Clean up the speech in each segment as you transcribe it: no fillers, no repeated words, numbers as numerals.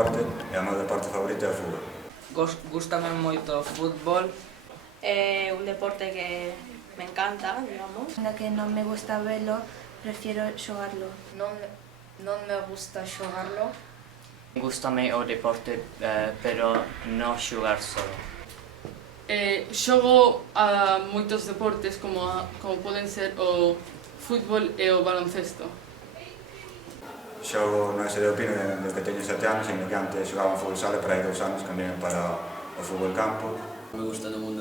deporte e o meu deporte favorito é o fútbol. Gústame moito o fútbol. É un deporte que me encanta, digamos. Ainda que non me gusta velo, prefiero xogarlo. Non me gusta xogarlo. Gústame o deporte, pero non xogar solo. Xogo a moitos deportes como poden ser o fútbol e o baloncesto. Xogo no SD Opino desde que teño 7 anos, e que antes xogaba en fútbol sala, pero hai 2 anos cambiei para o fútbol campo. Me gusta no mundo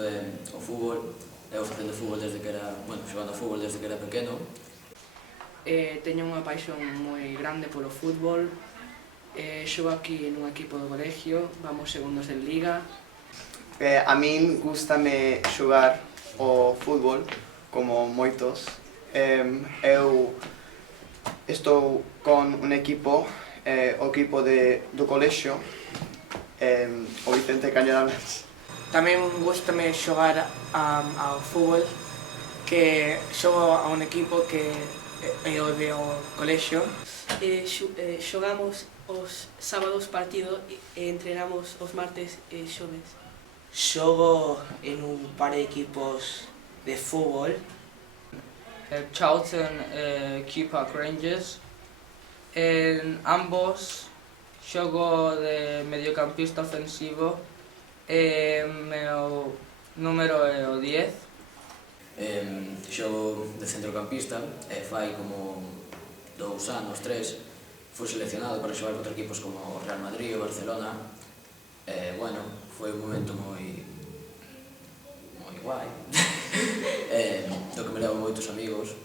o fútbol, eu facendo fútbol desde que era, xogando fútbol desde que era pequeno. Teño unha paixón moi grande polo fútbol. Xogo aquí nun equipo do colegio, vamos segundos en liga. A min gústame xogar o fútbol, como moitos. Eu estou con un equipo, o equipo do colexio, o Vicente Cañadames. Tamén gústame xogar ao fútbol, que xogo a un equipo que é o de o colexio. Xogamos os sábados partido e entrenamos os martes e xoves. Xogo en un par de equipos de fútbol. Charlton e Kew Park Rangers. En ambos xogo de mediocampista ofensivo e meu número é o 10. Xogo de centrocampista e fai como 2 anos, 3, fui seleccionado para xogar contra equipos como o Real Madrid ou Barcelona. Foi un momento moi guai, do que me levo moitos amigos.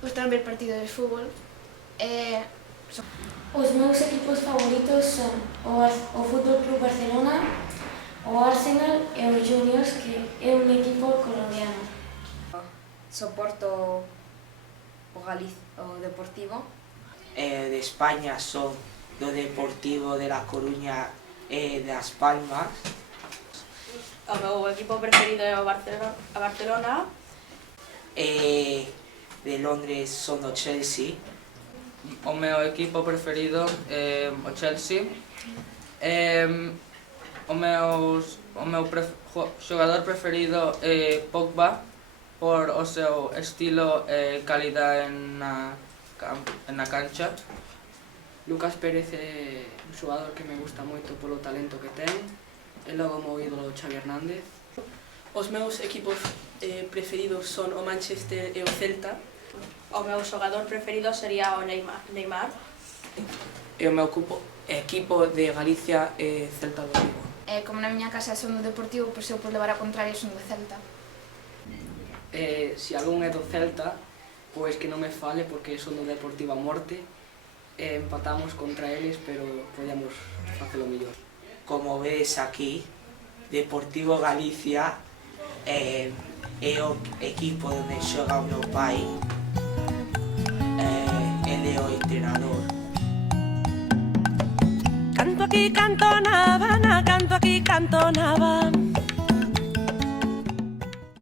Gustan ver partidos de fútbol. Os meus equipos favoritos son o Fútbol Club Barcelona, o Arsenal e o Juniors, que é un equipo colombiano. Soporto o Deportivo. De España son do Deportivo de La Coruña e das Palmas. O meu equipo preferido é o Barcelona. De Londres son o Chelsea. O meu equipo preferido é o Chelsea. O meu xogador preferido é Pogba, por o seu estilo e calidade na cancha. Lucas Pérez é un xogador que me gusta moito polo talento que ten, e logo o meu ídolo Xavi Hernández. Os meus equipos preferidos son o Manchester e o Celta. O meu xogador preferido sería o Neymar. E o meu equipo de Galicia é Celta de Vigo. Como na miña casa son do Deportivo, pois eu por levar a contraria son do Celta. Se algún é do Celta, pois que non me fale porque son do Deportivo a morte. Empatamos contra eles, pero podíamos facelo mellor. Como vedes aquí, Deportivo Galicia é o equipo onde xoga o meu pai. Ele é o entrenador. Canto aquí, canto na Habana, canto aquí, canto na Habana.